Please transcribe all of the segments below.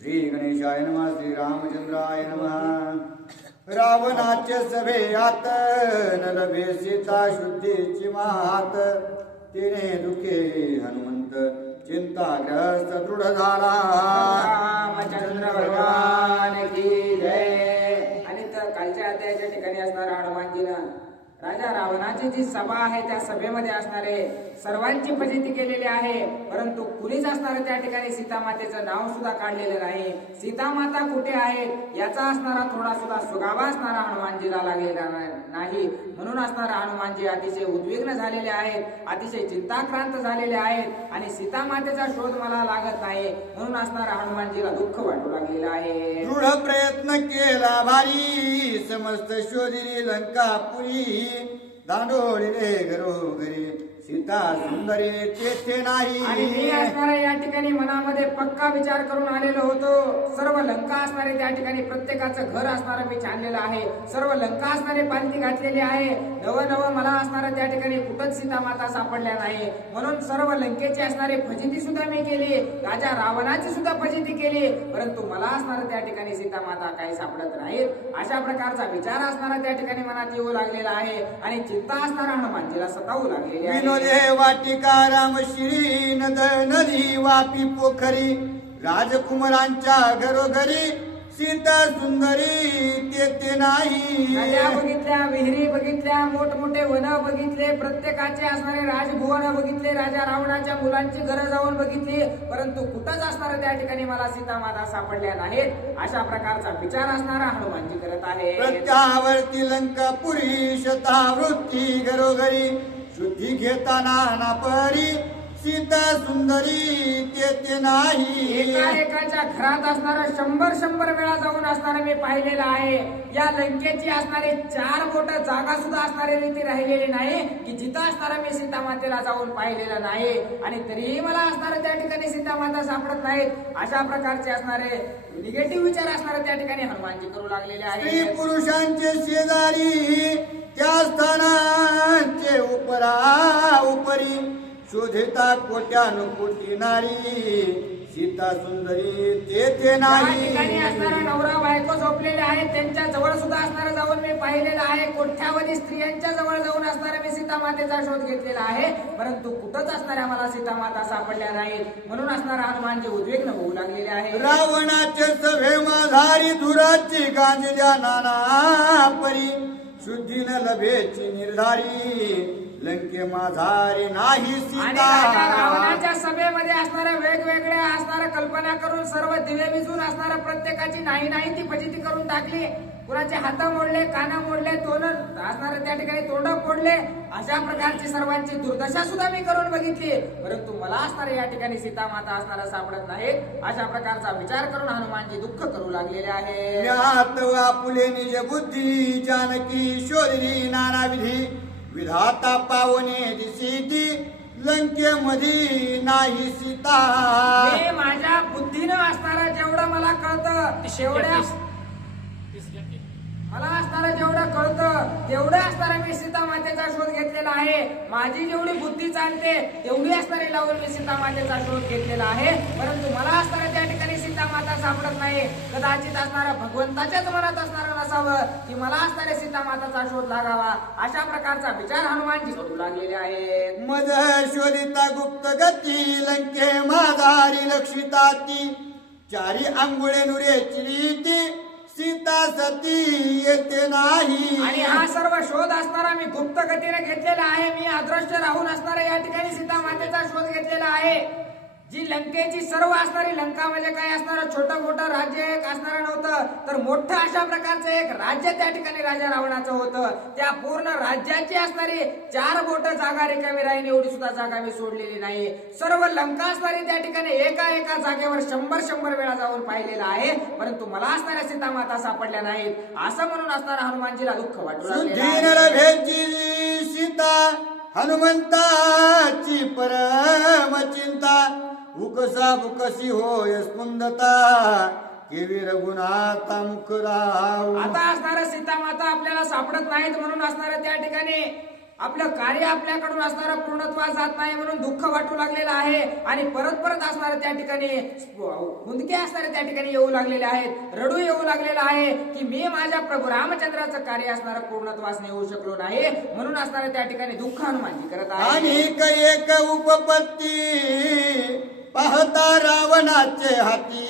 श्री गणेशाय नमः. श्री रामचंद्राय नमः. रावणाच्या सभेयात न लभे सीता शुद्धीची मात. तिने दुखे हनुमंत चिंताग्रस्त दृढ झाला. रामचंद्र भगवान की जय. आणि तर कालच्या अध्यायाच्या ठिकाणी असणारा हनुमानजीला राजा रावणाची जी सभा आहे त्या सभेमध्ये असणारे सर्वांची फजिती केलेली आहे, परंतु कुणीच असणारे त्या ठिकाणी सीतामातेचं नाव सुद्धा काढलेलं नाही. सीतामाता कुठे आहेत याचा असणारा थोडा सुद्धा सुगावा असणारा हनुमानजीला लागलेला नाही. म्हणून असणारा हनुमानजी अतिशय उद्विग्न झालेले आहेत, अतिशय चिंताक्रांत झालेले आहेत आणि सीतामातेचा शोध मला लागत नाही म्हणून असणारा हनुमानजीला दुःख वाटू लागलेलं आहे. दृढ प्रयत्न केला भारी समस्त शोधिली लंकापुरी. दांडोळीले घरोघरी सीता सुंदरी तेथे नाही. आणि मी असणारा या ठिकाणी मनामध्ये पक्का विचार करून आलेलो होतो. सर्व लंका असणारे त्या ठिकाणी प्रत्येकाचं घर असणारं मी छानलेलं आहे. सर्व लंका असणारे पालखी घातलेली आहे. नवं मला असणारं त्या ठिकाणी कुठंच सीता माता सापडल्या नाही. म्हणून सर्व लंकेची असणारी फजिती सुद्धा मी केली, राजा रावणाची सुद्धा फजिती केली, परंतु मला असणारं त्या ठिकाणी सीता माता काही सापडत नाहीत. अशा प्रकारचा विचार असणारा त्या ठिकाणी मनात येऊ लागलेला आहे आणि चिंता असणारा हनुमानजीला सतावू लागलेली आहे. वाटिका रामश्री नद नदी वापी पोखरी. राजकुमारांच्या घरोघरी सीता सुंदरी तेथे नाही. नद्या बघितल्या, विहिरी बघितल्या, मोठमोठे वन बघितले, प्रत्येकाचे असणारे राजभुवन बघितले, राजा रावणाच्या मुलांची घरं जाऊन बघितली, परंतु कुठंच असणारे त्या ठिकाणी मला सीता माता सापडल्या नाहीत. अशा प्रकारचा विचार असणारा हनुमानजी करत आहे. प्रत्यावर्ती लंकापुरी शतावृत्ती घरोघरी. शुद्धी घेताना ना परी सीता सुंदरी तेथे नाही. एकाच्या घरात असणारा 100 वेळा जाऊन असणारा मी पाहिलेला आहे. या लंकेची असणारे 4 बोट जागा सुद्धा असणारी रीती राहिलेली नाही की जिथं असणारा मी सीता मातेला जाऊन पाहिलेलं नाही आणि तरीही मला असणारे त्या ठिकाणी सीता माता सापडत नाहीत. अशा प्रकारचे असणारे निगेटिव्ह विचार असणारे त्या ठिकाणी हनुमानजी करू लागलेले आहे. स्त्री पुरुषांचे शेजारी त्या स्थानांचे उपरी. शोधिता कोट्यानुकोटी नारी सीता सुंदरी तेथे या नाही. ठिकाणी असणारा नवरा बायको झोपलेले आहेत, त्यांच्या जवळ सुद्धा असणारा जाऊन मी पाहिलेला आहे. कोट्यावधी स्त्रियांच्या जवळ जाऊन असणारा मी सीता मातेचा शोध घेतलेला आहे, परंतु कुठंच असणाऱ्या मला सीता माता सापडल्या नाहीत. म्हणून असणारा हनुमानजी उद्विग्न होऊ लागलेले आहे. रावणाचे सभे माझारी धुराची गांजल्या नाना परी. शुद्धी न लभेची निर्धारी लंके माझारी नाही आणि सीता. रावणाच्या सभेमध्ये असणाऱ्या वेगवेगळ्या असणाऱ्या कल्पना करून सर्व दिवे विजून असणाऱ्या प्रत्येकाची नाही ती फजिती करून टाकली. कुणाचे हात मोडले, काना मोडले, तोंड असणारे त्या ठिकाणी तोंड फोडले. अशा प्रकारची सर्वांची दुर्दशा सुद्धा मी करून बघितली, परंतु मला असणारे या ठिकाणी सीता माता असणारा सापडत नाहीत. अशा प्रकारचा विचार करून हनुमानजी दुःख करू लागलेले आहे. ज्ञात आपुले निज बुद्धी जानकी शोधली नानाविधी. विधाता पावने दिसीती लंकेमध्ये नाही सीता. मी माझ्या बुद्धीनं असणारा जेवढं मला कळतं तेवढ्या मला असणारं जेवढं कळतं तेवढं असणारा मी सीता मातेचा शोध घेतलेला आहे. माझी जेवढी बुद्धी चालते तेवढी असणारी लावून मी सीता मातेचा शोध घेतलेला आहे, परंतु मला असणाऱ्या त्या ठिकाणी सीता माता सापडत नाही. कदाचित असणारा भगवंताच्याच मनात असणारं नसावं की मला असणाऱ्या सीता माताचा शोध लागावा. अशा प्रकारचा विचार हनुमानजी करू लागलेले आहेत. मज शोधिता गुप्त गती लंके माझारी लक्षिता ती. 4 अंगुळे नुरेची सीता सती येते नाही. आणि हा सर्व शोध असणारा मी गुप्त गतीने घेतलेला आहे. मी अदृश्य राहून असणारा या ठिकाणी सीता मातेचा शोध घेतलेला आहे. जी लंकेची सर्व असणारी लंका म्हणजे काय असणारं छोटं मोठं राज्य एक असणारं नव्हतं, तर मोठं अशा प्रकारचं एक राज्य त्या ठिकाणी राजा रावणाचं होतं. त्या पूर्ण राज्याची असणारी 4 बोट जागा रिकामी राहील एवढी सुद्धा जागा मी सोडलेली नाही. सर्व लंका असणारी त्या ठिकाणी एका जागेवर 100 वेळा जाऊन पाहिलेला आहे, परंतु मला असणाऱ्या सीता माता सापडल्या नाहीत. असं म्हणून असणारा हनुमानजीला दुःख वाटू लागले. सीता हनुमंताची परम चिंता. उकसा बुकसी होय स्पंदता केवी रघुनाथा मुखराव. आता असणाऱ्या सीता माता आपल्याला सापडत नाहीत म्हणून असणाऱ्या त्या ठिकाणी आपलं कार्य आपल्याकडून असणारं पूर्णत्वास जात नाही म्हणून दुःख वाटू लागलेलं आहे आणि परत परत असणारं त्या ठिकाणी हुंदके असणारे त्या ठिकाणी येऊ लागलेले आहेत, रडू येऊ लागलेलं आहे की मी माझ्या प्रभू रामचंद्राचं कार्य असणारं पूर्णत्वास नेऊ शकलो नाही म्हणून असणारं त्या ठिकाणी दुःख हनुमानजी करत आहे. आणि एक उपपत्ती पाहता रावणाचे हाती,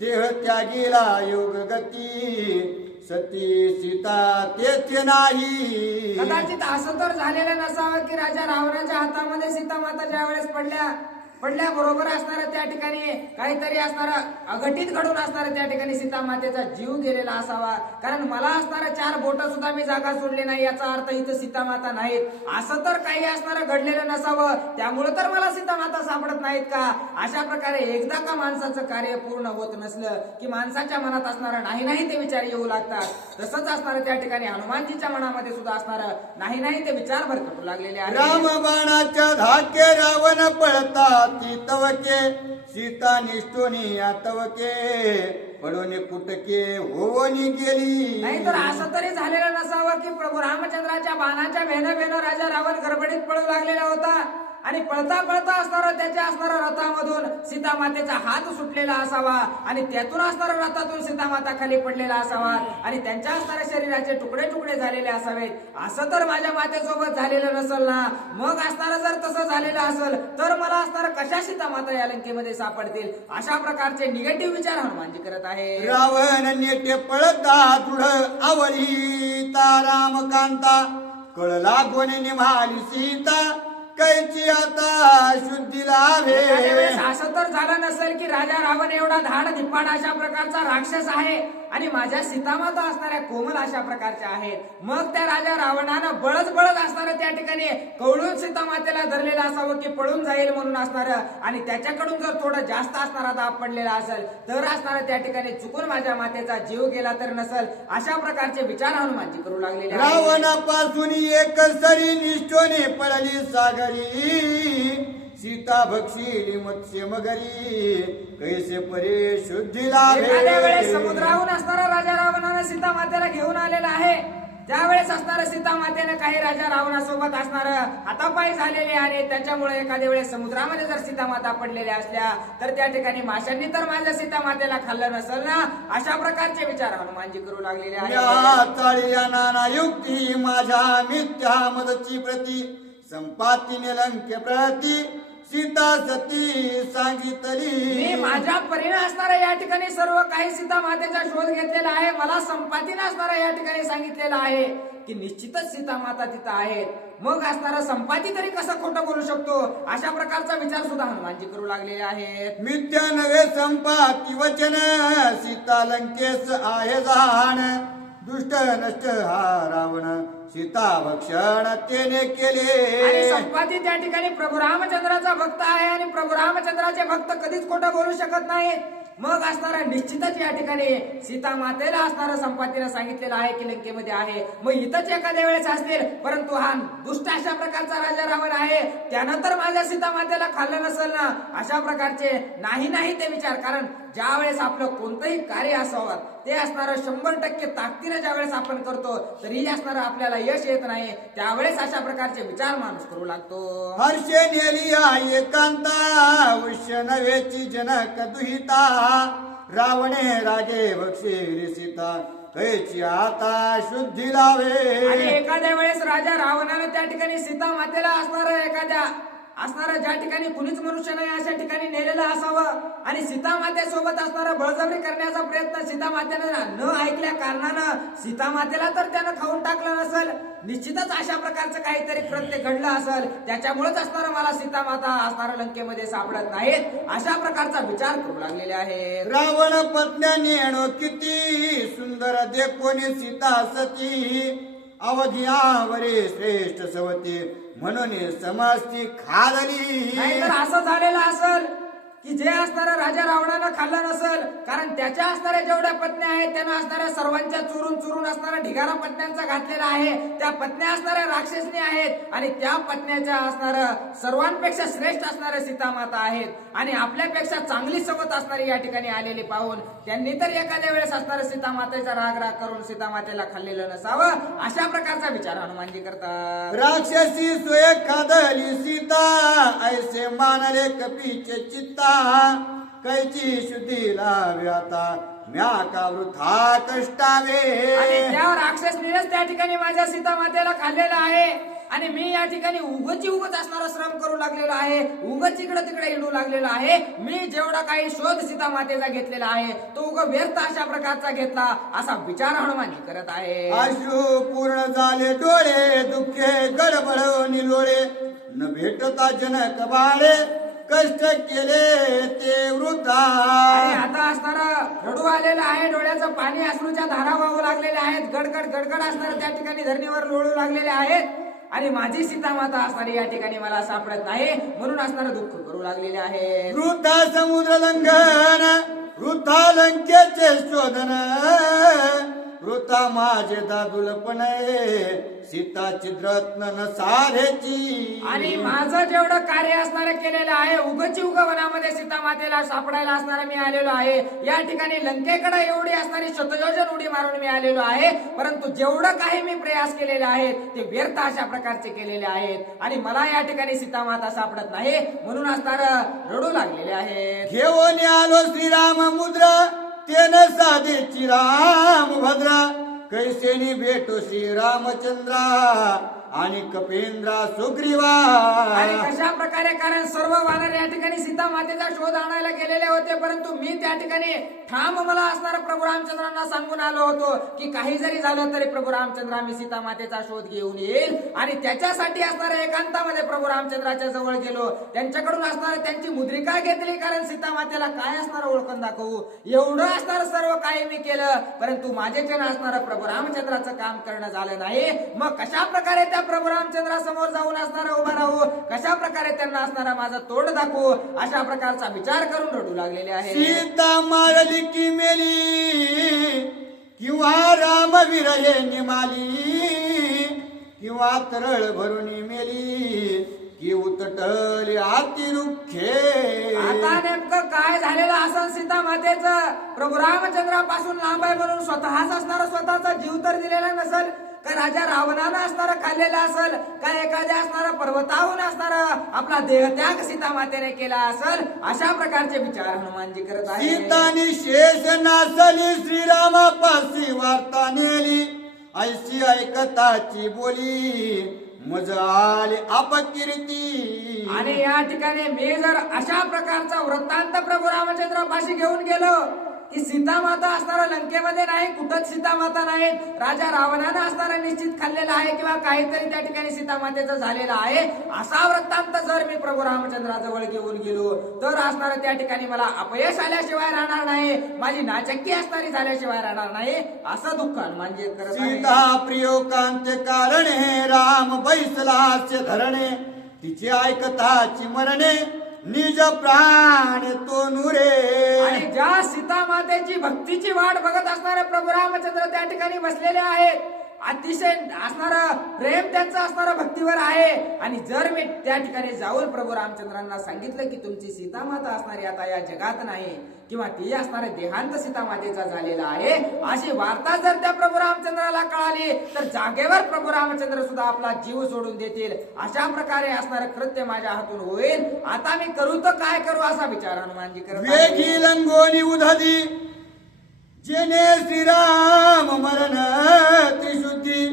देह त्यागीला योग गती, सती सीता तेथे नाही. कदाचित असं तर झालेलं नसावं की राजा रावणाच्या हातामध्ये सीता माता ज्या वेळेस पडल्याबरोबर असणारं त्या ठिकाणी काहीतरी असणारं अघटित घडून असणारं त्या ठिकाणी सीता मातेचा जीव गेलेला असावा, कारण मला असणारं 4 बोट सुद्धा मी जागा सोडली नाही याचा अर्थ इथं सीता माता नाहीत, असं तर काही असणारं घडलेलं नसावं, त्यामुळे तर मला सीता माता सापडत नाहीत का. अशा प्रकारे एकदा का माणसाचं कार्य पूर्ण होत नसलं की माणसाच्या मनात असणारं नाही नाही ते विचार येऊ लागतात. तसंच असणारं त्या ठिकाणी हनुमानजीच्या मनामध्ये सुद्धा असणारं नाही नाही ते विचार भरकटू लागलेले आहेत. रामबाणाच्या धाके रावण पळता ती तवके, सीता निष्ठोनी आतवके, पडून कुटके होवनी गेली. नाही तर असं तरी झालेलं नसावं की प्रभू रामचंद्राच्या बाणाच्या भेन राजा रावण गडबडीत पळू लागलेला होता आणि पळता पळता असणारा त्याच्या असणाऱ्या रथामधून सीता मातेचा हात सुटलेला असावा आणि त्यातून असणाऱ्या रथातून सीता माता खाली पडलेला असावा आणि त्यांच्या असणाऱ्या शरीराचे तुकडे तुकडे झालेले असावेत. असं तर माझ्या मातेसोबत झालेलं नसेल ना. मग असणारं जर तसं झालेलं असेल तर मला असणारं कशा सीता माता या लंकेमध्ये सापडतील. अशा प्रकारचे निगेटिव्ह विचार हनुमानजी करत आहे. रावण नेटे पळता दृढ आवळीता रामकांता, कळला कोणी निभाली सीता, कैची आता शुद्धी लाभे. असं तर झालं नसेल की राजा रावण एवढा धाड धिप्पाड अशा प्रकारचा राक्षस आहे आणि माझ्या सीतामाता असणाऱ्या कोमल अशा प्रकारच्या आहेत. मग त्या राजा रावणानं बळच असणारं त्या ठिकाणी कवळून सीतामातेला धरलेलं असावं की पळून जाईल म्हणून असणारं आणि त्याच्याकडून जर थोडं जास्त असणारा दाब पडलेला असेल तर असणारं त्या ठिकाणी चुकून माझ्या मातेचा जीव गेला तर नसेल. अशा प्रकारचे विचार हनुमानजी करू लागलेले आहेत. रावणापासून एक सरी निष्ठोने पळली सागरी, सीता भक्षिली मत्स्य मगरी, कैसे परे शुद्धी एखाद्या लाभे. वेळेस समुद्राहून असणारा राजा रावणानं सीता मातेला घेऊन आलेला आहे. त्यावेळेस असणारं सीता मातेने काही राजा रावणासोबत असणारं हातापायी झालेले आहे. त्याच्यामुळे एखाद्या वेळेस समुद्रामध्ये जर सीता माता पडलेल्या असल्या तर त्या ठिकाणी माशांनी तर माझ्या सीता मातेला खाल्लं नसेल ना. अशा प्रकारचे विचार हनुमानजी करू लागलेले आहेत. चाळीया नाना युक्ती माझ्या मिथ्या मदची प्रती, संपातीने लंके प्रती, सीता सती सांगितली. मी माझ्या परीने असणारा या ठिकाणी सर्व काही सीता मातेचा शोध घेतलेला आहे. मला संपातीने असणारा या ठिकाणी सांगितलेलं आहे की निश्चितच सीता माता तिथं आहेत. मग असणारा संपाती तरी कसं खोटं बोलू शकतो. अशा प्रकारचा विचार सुद्धा हनुमानजी करू लागलेले आहेत. मिथ्या नव्हे संपाती वचन, सीता लंकेस आहे जाण, दुष्ट नष्ट हा रावण, सीता भक्षण तेने केले. आणि संपाती त्या ठिकाणी प्रभू रामचंद्राचा भक्त आहे आणि प्रभू रामचंद्राचे भक्त कधीच खोटं बोलू शकत नाहीत. मग असणारा निश्चितच या ठिकाणी सीता मातेला असणारं संपातीनं सांगितलेलं आहे की लंकेमध्ये आहे. मग इथंच एखाद्या वेळेस असतील, परंतु हा दुष्ट अशा प्रकारचा राजा रावण आहे, त्यानं तर माझ्या सीता मातेला खाल्लं नसेल ना. अशा प्रकारचे नाही ते विचार, कारण ज्या वेळेस आपलं कोणतंही कार्य असावं ते असणारं 100% ताकदीनं ज्या वेळेस आपण करतो तरीही असणारं आपल्याला यश येत नाही. त्यावेळेस अशा प्रकारचे विचार माणूस करू लागतो. हर्षे नेलिया एकांता, उष्य नव्हेची जनक दुहिता, रावणे राजे भक्षिली सीता, कैची आता शुद्धी लावे. आणि एखाद्या वेळेस राजा रावणानं त्या ठिकाणी सीता मातेला असणारं ज्या ठिकाणी कुणीच मनुष्य नाही अशा ठिकाणी नेलेलं असावं आणि सीता मातेसोबत असणारं बळजबरी करण्याचा प्रयत्न सीता मातेनं न ऐकल्या कारणानं सीता मातेला तर त्यानं खाऊन टाकलं नसेल. निश्चितच अशा प्रकारचं काहीतरी कृत्य घडलं असेल, त्याच्यामुळेच असणारं मला सीता माता असणारं लंकेमध्ये सापडत नाहीत. अशा प्रकारचा विचार करू लागलेले आहे. रावण पत्न्याने येणो किती सुंदर देखोनी सीता सती, अवघियावरे श्रेष्ठ सवती, म्हणून समस्ती खादली. नाहीतर असं झालेलं असेल की जे असणारं राजा रावणानं खाल्लं नसेल, कारण त्याच्या असणाऱ्या जेवढ्या पत्न्या आहेत त्यानं असणाऱ्या सर्वांच्या चुरून चुरून असणारा ढिगारा पत्न्यांचा घातलेला आहे. त्या पत्न्या असणाऱ्या राक्षसनी आहेत आणि त्या पत्न्याच्या असणारं सर्वांपेक्षा श्रेष्ठ असणाऱ्या सीतामाता आहेत आणि आपल्यापेक्षा चांगली सवत असणारी या ठिकाणी आलेली पाहून त्यांनी तर एखाद्या वेळेस असणारं सीतामातेचा राग राग करून सीतामातेला खाल्लेलं नसावं, अशा प्रकारचा विचार हनुमानजी करतात. राक्षसी सोय खादली सीता ऐसे मानले कपीचे चित्ता कैची शुद्धी लावे आता म्या का वृथा कष्टावे. आणि त्या राक्षसनीच त्या ठिकाणी माझ्या सीतामातेला खाल्लेलं आहे आणि मी या ठिकाणी उगच असणारा श्रम करू लागलेलो आहे, उगच इकडे तिकडे हिंडू लागलेलो आहे. मी जेवढा काही शोध सीतामातेचा घेतलेला आहे तो व्यर्थ अशा प्रकारचा घेतला, असा विचार हनुमानजी करत आहे. अश्रू पूर्ण झाले डोळे दुःखे गडबड निलोळे न भेटता जनक बाळे कष्ट केले ते वृथा. आणि आता असणारा रडू आलेला आहे, डोळ्याचं पाणी अश्रूच्या धारा वाहू लागलेल्या आहेत, गडगड गडगड असणारे त्या ठिकाणी धरणीवर लोळू लागलेले आहेत आणि माझी सीतामाता असणारी या ठिकाणी मला सापडत नाही म्हणून असणारं दुःख करू लागलेले आहे. वृथा समुद्र लंघन वृथा लंकेचे शोधन वृथा माझे दादुलपण सीता चिद्रत्न न साधेची. आणि माझं जेवढं कार्य असणारं केलेलं आहे उगची वनामध्ये सीतामातेला सापडायला असणारा मी आलेलो आहे. या ठिकाणी लंकेकडे एवढी असणारी शतयोजन उडी मारून मी आलेलो आहे, परंतु जेवढं काही मी प्रयास केलेले आहेत ते व्यर्थ अशा प्रकारचे केलेले आहेत आणि मला या ठिकाणी सीतामाता सापडत नाही म्हणून असणारं रडू लागलेले आहेत. घेऊन आलो श्रीराम मुद्रा तेन साधेची राम भद्रा कैसेनी भेटो श्री रामचंद्रा आणि कपेंद्रा सुग्रीवा. आणि कशा प्रकारे, कारण सर्व वानर या ठिकाणी सीता मातेचा शोध आणायला गेलेले होते, परंतु मी त्या ठिकाणी ठाम मला असणारा प्रभू रामचंद्रांना सांगून आलो होतो की काही जरी झालं तरी प्रभू रामचंद्र मी सीता मातेचा शोध घेऊन येईल आणि त्याच्यासाठी असणाऱ्या एकांतामध्ये प्रभू रामचंद्राच्या जवळ गेलो, त्यांच्याकडून असणारी त्यांची मुद्रिका घेतली, कारण सीता मातेला काय असणारं ओळखून दाखवू एवढं असणारं सर्व काही मी केलं, परंतु माझे जन असणारं प्रभू रामचंद्राचं काम करणं झालं नाही. मग कशा प्रकारे त्या प्रभू रामचंद्रासमोर जाऊन असणारा उभा राहू, कशा प्रकारे त्यांना असणारा माझं तोंड दाखवू, अशा प्रकारचा विचार करून रडू लागलेले आहे. सीता मारली की मेली किंवा रामवीर हे निमाली किंवा तरळ भरून मेली की उतटली अतिरुखे. आता नेमकं काय झालेलं असं सीता मातेचं प्रभू रामचंद्रापासून लांब आहे म्हणून स्वतःच असणारा स्वतःचा जीव तर दिलेला नसेल, का राजा रावणानं असणारा खाल्लेला असेल, का एखाद्या असणारा पर्वताहून असणारा आपला देहत्याग सीता मातेने केला असेल, अशा प्रकारचे विचार हनुमानजी करत आहे. सीतानी शेष नासली श्रीरामापासी वार्ता नेली ऐशी ऐकताची बोली मज आले अपकीर्ती. आणि या ठिकाणी मी जर अशा प्रकारचा वृत्तांत प्रभू रामचंद्रापाशी घेऊन गेलो की सीता माता असणारा लंकेमध्ये नाही, कुठंच सीता माता नाही, राजा रावणानं असणारा निश्चित खाल्लेला आहे किंवा काहीतरी त्या ठिकाणी सीता मातेचं झालेलं आहे, असा वृत्तांत जर मी प्रभू रामचंद्राजवळ घेऊन गेलो तर असणारं त्या ठिकाणी मला अपयश आल्याशिवाय राहणार नाही, माझी नाचक्की असणारी झाल्याशिवाय राहणार नाही, असं दुःख हनुमानजी करत आहे. सीता प्रियोकांत कारणे राम बैसलास्य धरणे तिचे ऐकताची मरणे निज प्राण तो नुरे. आणि ज्या सीता मातेची भक्तीची वाट बघत असणारे प्रभू रामचंद्र त्या ठिकाणी बसलेले आहेत, अतिशय असणारं प्रेम त्यांचं असणारं भक्तीवर आहे आणि जर मी त्या ठिकाणी जाऊन प्रभू रामचंद्रांना सांगितलं की तुमची सीता माता असणारी आता या जगात नाही किंवा ती असणारे देहांत सीता मातेचा झालेला आहे, अशी वार्ता जर त्या प्रभू रामचंद्राला कळाली तर जागेवर प्रभू रामचंद्र सुद्धा आपला जीव सोडून देतील, अशा प्रकारे असणारं कृत्य माझ्या हातून होईल. आता मी करू तर काय करू असा विचार हनुमानजी करत आहे. वेगी लंगोनी उधदी जेने श्रीराम मरण त्रिशुद्धी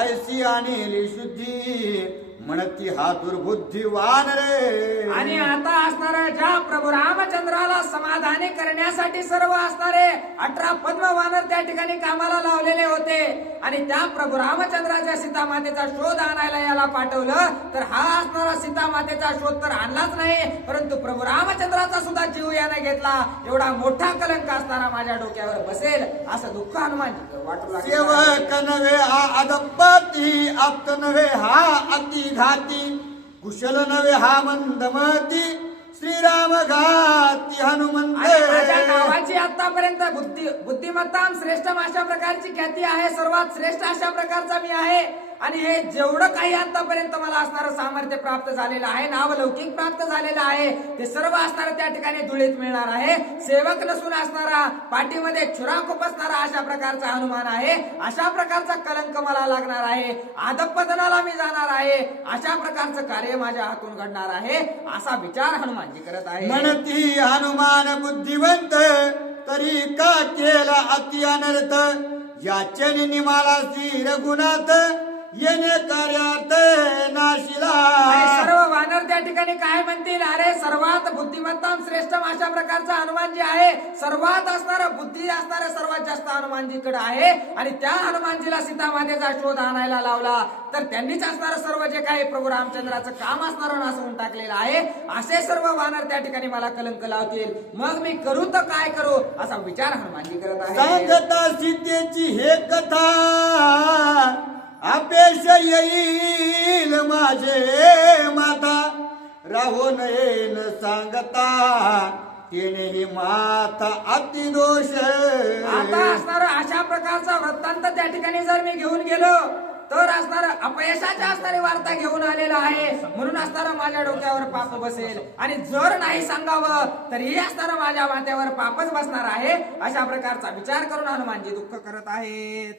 ऐसी आणली शुद्धी म्हणती हा दुर्बुद्धी वानरे. आणि आता असणारा ज्या प्रभू रामचंद्राला समाधानी करण्यासाठी सर्व असणारे 18 पद्म वानर त्या ठिकाणी कामाला लावलेले होते आणि त्या प्रभू रामचंद्राच्या सीता मातेचा शोध आणायला याला पाठवलं तर हा असणारा सीता मातेचा शोध तर आणलाच नाही, परंतु प्रभू रामचंद्राचा सुद्धा जीव याने घेतला, एवढा मोठा कलंक असणारा माझ्या डोक्यावर बसेल असं दुःख हनुमान वाटू लागले. सेवक नव्हे हा अदप्पाती आप्त नव्हे हा अति घाती कुशल नव्हे हा मंदमती श्रीराम घाती हनुमंत आणि माझ्या नावाची आतापर्यंत बुद्धिमत्ता श्रेष्ठम अशा प्रकारची ख्याती आहे. सर्वात श्रेष्ठ अशा प्रकारचा मी आहे. आणि हे जेवढं काही आतापर्यंत मला असणारं सामर्थ्य प्राप्त झालेलं आहे, नावलौकिक प्राप्त झालेलं आहे, ते सर्व असणारं त्या ठिकाणी धुळीत मिळणार आहे. सेवक नसून असणारा, पाठीमध्ये छुरा खुपसणारा अशा प्रकारचा हनुमान आहे. अशा प्रकारचा कलंक मला लागणार आहे. अधपतनाला मी जाणार आहे. अशा प्रकारचं कार्य माझ्या हातून घडणार आहे, असा विचार हनुमानजी करत आहे. म्हणती हनुमान बुद्धिवंत, तरी का केला अति अनर्थ, याचे निमाला श्री रघुनाथ, येणे कार्यात नाशिला. आणि सर्व वानर त्या ठिकाणी काय म्हणतील, अरे सर्वात बुद्धिमत्तम श्रेष्ठम अशा प्रकारचा हनुमानजी आहे. सर्वात असणारं बुद्धी असणारं सर्वात जास्त हनुमानजीकडे आहे. आणि त्या हनुमानजीला सीतामातेचा शोध आणायला लावला, तर त्यांनीच असणारं सर्व जे काही प्रभू रामचंद्राचं काम असणारं नासवून टाकलेलं आहे. असे सर्व वानर त्या ठिकाणी मला कलंक लावतील. मग मी करू तर काय करू, असा विचार हनुमानजी करत आहे. सांगता सीतेची हे कथा, अपेश येईल माझे माता, राहून येईन सांगता, तिने माता अति दोष. आता असणार अशा प्रकारचा वृत्तांत त्या ठिकाणी जर मी घेऊन गेलो, तर असणार अपयशाची असणारी वार्ता घेऊन आलेला आहे. म्हणून असणारं माझ्या डोक्यावर पाप बसेल. आणि जर नाही सांगावं तरीही असणारं माझ्या माथ्यावर पापच बसणार आहे. अशा प्रकारचा विचार करून हनुमानजी दुःख करत आहेत.